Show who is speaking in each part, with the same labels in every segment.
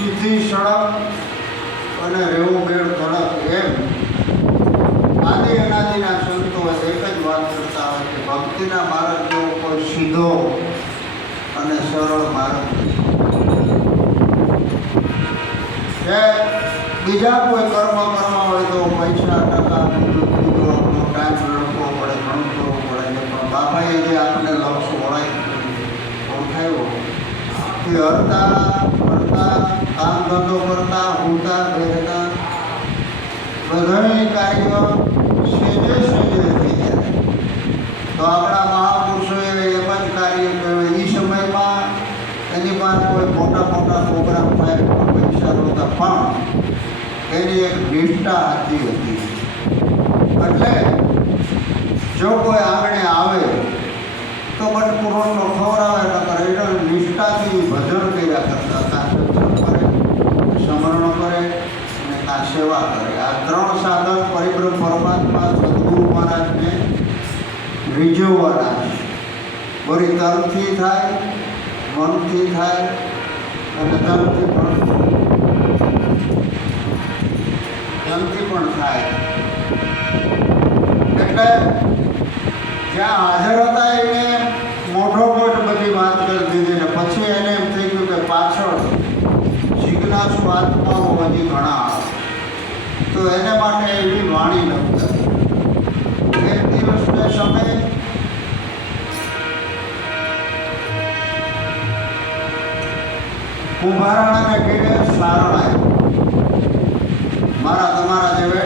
Speaker 1: સીધી સડક અને રહેવું ગેડ ધડક એમ આદિ અનાદિના સંતો એક જ વાત કરતા હોય કે ભક્તિના માર્ગ જેવો કોઈ સીધો અને સરળ માર્ગ છે. બીજા કોઈ કર્મ કરવા હોય તો પૈસા, ટકા ટાઈમ લડવો પડે ઘણું કરવું પડે. પણ બાબાએ જે આપણને લક્ષ ઓળાય ઓળખાયો તે હરતા ધંધો કરતા ઉડતા બેરતા બધાય કાર્યો સેજે સેજે થઈ ગયા. તો આપણા મહાપુરુષોએ એમ જ કાર્ય કર્યું. એ સમયમાં એની પાસે કોઈ મોટા મોટા પ્રોગ્રામ થાય પૈસા નહોતા. પણ એની એક નિષ્ઠા હતી હતી એટલે જો કોઈ આંગણે આવે, તો બટપુરોનો ખવડાવે નકર એને નિષ્ઠાથી ભજન કર્યા કરતા કાં સત્સંગ કરે સ્મરણ કરે અને કાં સેવા કરે. આ ત્રણ સાધક પરિબ્રહ્મ પરમાત્મા, સદગુરુ મહારાજને રીઝવવાના છે. વળી તનથી થાય મનથી થાય, અને તનથી પણ તનથી પણ થાય. એટલે જ્યાં હાજર હતા એને મોઢો મોટ બધી વાત કરી દીધી ને પછી એને એમ થઈ ગયું કે પાછળ જિજ્ઞાસુ આત્માઓ હજી ઘણા તો એને માટે એવી વાણી લખતા એક દિવસને મારા તમારા જેવે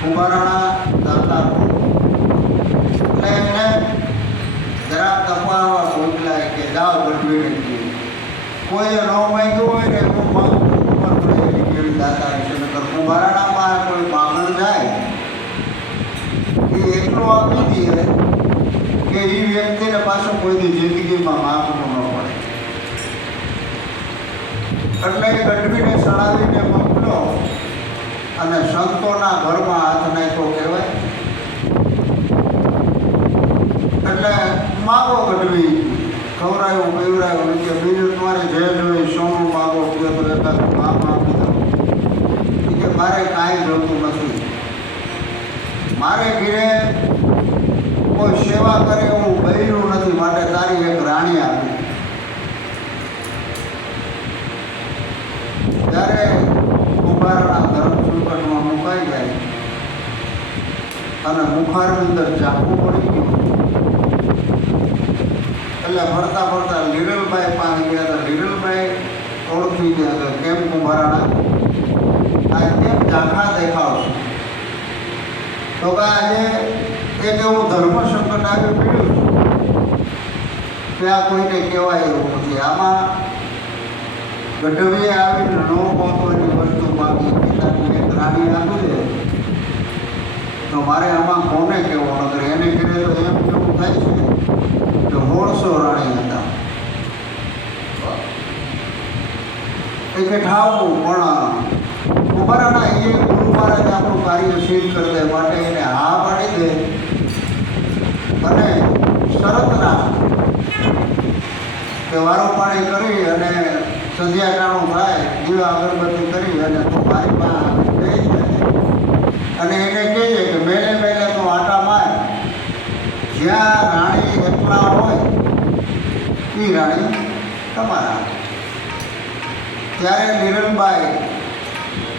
Speaker 1: કુંભારાણા દાતાર એટલે એને જરાક તપાવવા મોકલાય કે, જાઓ ગઢવીને કોઈ ન માંગ્યું હોય ને એનું માંગવું ખબર પડે એની કેવી દાતા છે, નકર કુંભારાણામાં કોઈ માંગણ જાય, એ એટલું આપી દે કે એ વ્યક્તિને પાછો કોઈની જિંદગીમાં માગવું ન પડે. એટલે ગઢવીને સળાવીને મોકલો અને સંતોના ઘરમાં હાથ નાખ્યો કહેવાય. એટલે માગો ગઢવી, ખવરાયું પીવડાયું કે બીજું તમારે જે જોઈએ સોનું માગો કે તો એટલે કામ આપી દો ઈ કે મારે કાંઈ જોતું નથી. મારે ઘીરે કોઈ સેવા કરે એવું બહેરું નથી, માટે તારી એક રાણી આપી. જ્યારે કુંભારના ધર્મ સંકટમાં મુકાઈ જાય અને મુખારની અંદર ચાકુ પડી ગયું. એટલે ફરતા ફરતા લીરલભાઈ પાસે ગયા હતા. લીરલભાઈ ઓળખી ગયા કેમ કુંભારાના? આ કેમ દેખાડશું તો કે આજે એક એવું ધર્મ સંકટ આવી પડ્યું કે આ કોઈને કહેવાય એવું નથી આમાં ગઢવીએ આવીને નો પહોંચવાની વસ્તુ માગી પિતાની એક રાણી આપી દે તો મારે આમાં કોને કહેવું નગર એને કહે તો એમ કેવું થાય છે કે સોળસો રાણી હતા એ કે ઠાવું પણ ઉભરાના એ ગુરુ મહારાજ આપણું કાર્ય સિદ્ધ કરી દે માટે એને હા પાડી દે. અને શરતના વારો પાણી કરી અને સંધ્યા ટાણું થાય દીવા અગરબત્તી કરી અને તું મારી અને એને કહીએ કે મેલે મેલે તું આટા માર. જ્યાં રાણી એકલા હોય એ રાણી તમારા. ત્યારે નિરલબાઈ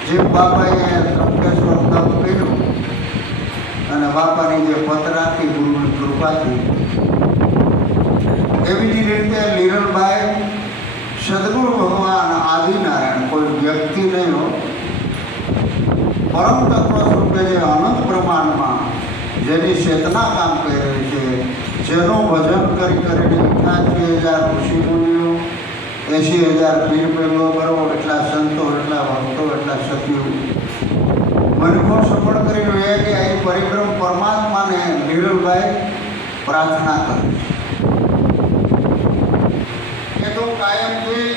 Speaker 1: જે બાપાએ ત્રંકેશ્વર તપ કર્યું. અને બાપાની જે પતરાથી ગુરુની કૃપાથી એવી જ રીતે નિરણભાઈ સદગુરુ ભગવાન આદિનારાયણ કોઈ વ્યક્તિ નહીં હો. પરમ તત્વ સ્વરૂપે જે અનંત પ્રમાણમાં જેની ચેતના કામ કરી છે, જેનું ભજન કરી કરીને અઠ્યાસી હજાર ઋષિ મુનિઓ એંશી હજાર પીર પેલો કરો એટલા સંતો ભક્તો મનખો સફળ કરી એ કે અહીં પરિક્રમ પરમાત્માને ભીડભાઈ પ્રાર્થના કરી એ તો કાયમથી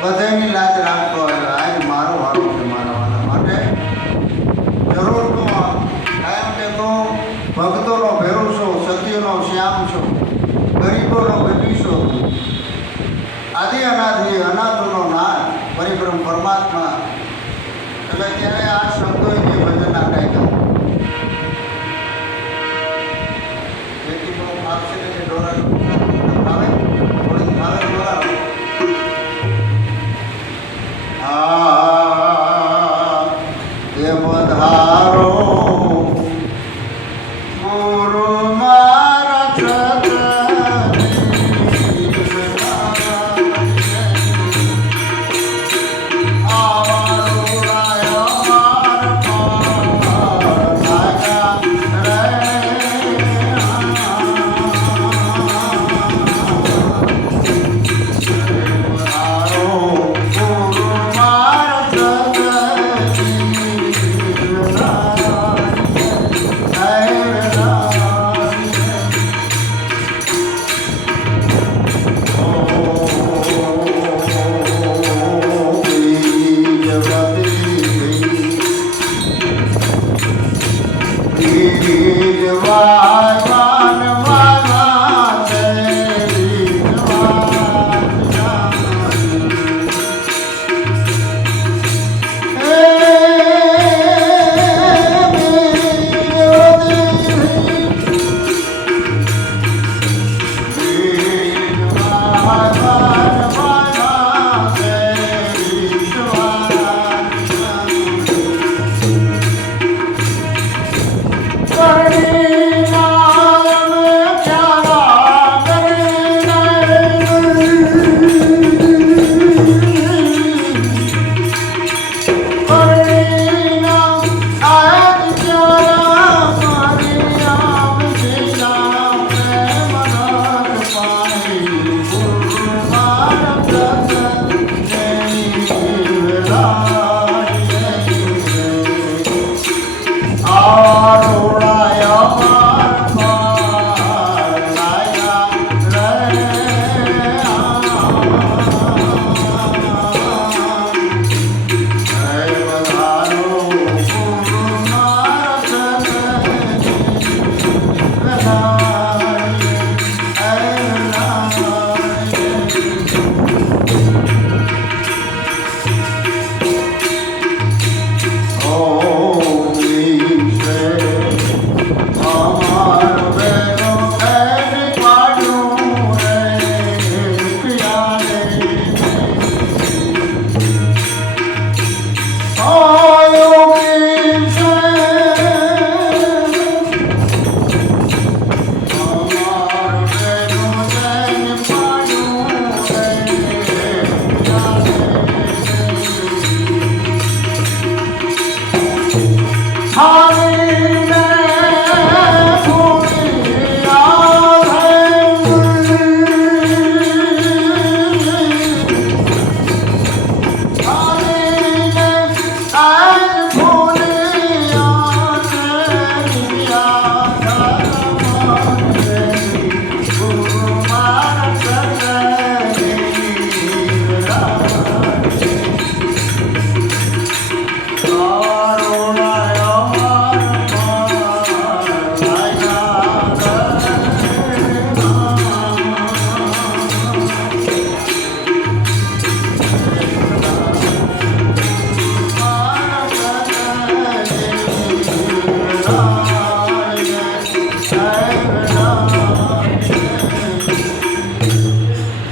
Speaker 1: બધાની લાજ રાખતો હોય આજ મારો વાળો છે મારા વાળા માટે જરૂર તો કાયમ કે તો ભક્તોનો ભેરો છો સતીનો શ્યામ છો ગરીબોનો ગદી છો આદિ અનાથી અનાથોનો અને ત્યારે આ શબ્દોએ જેથી બહુ ફાવશે કે ડોલર ફાવે દેવધારો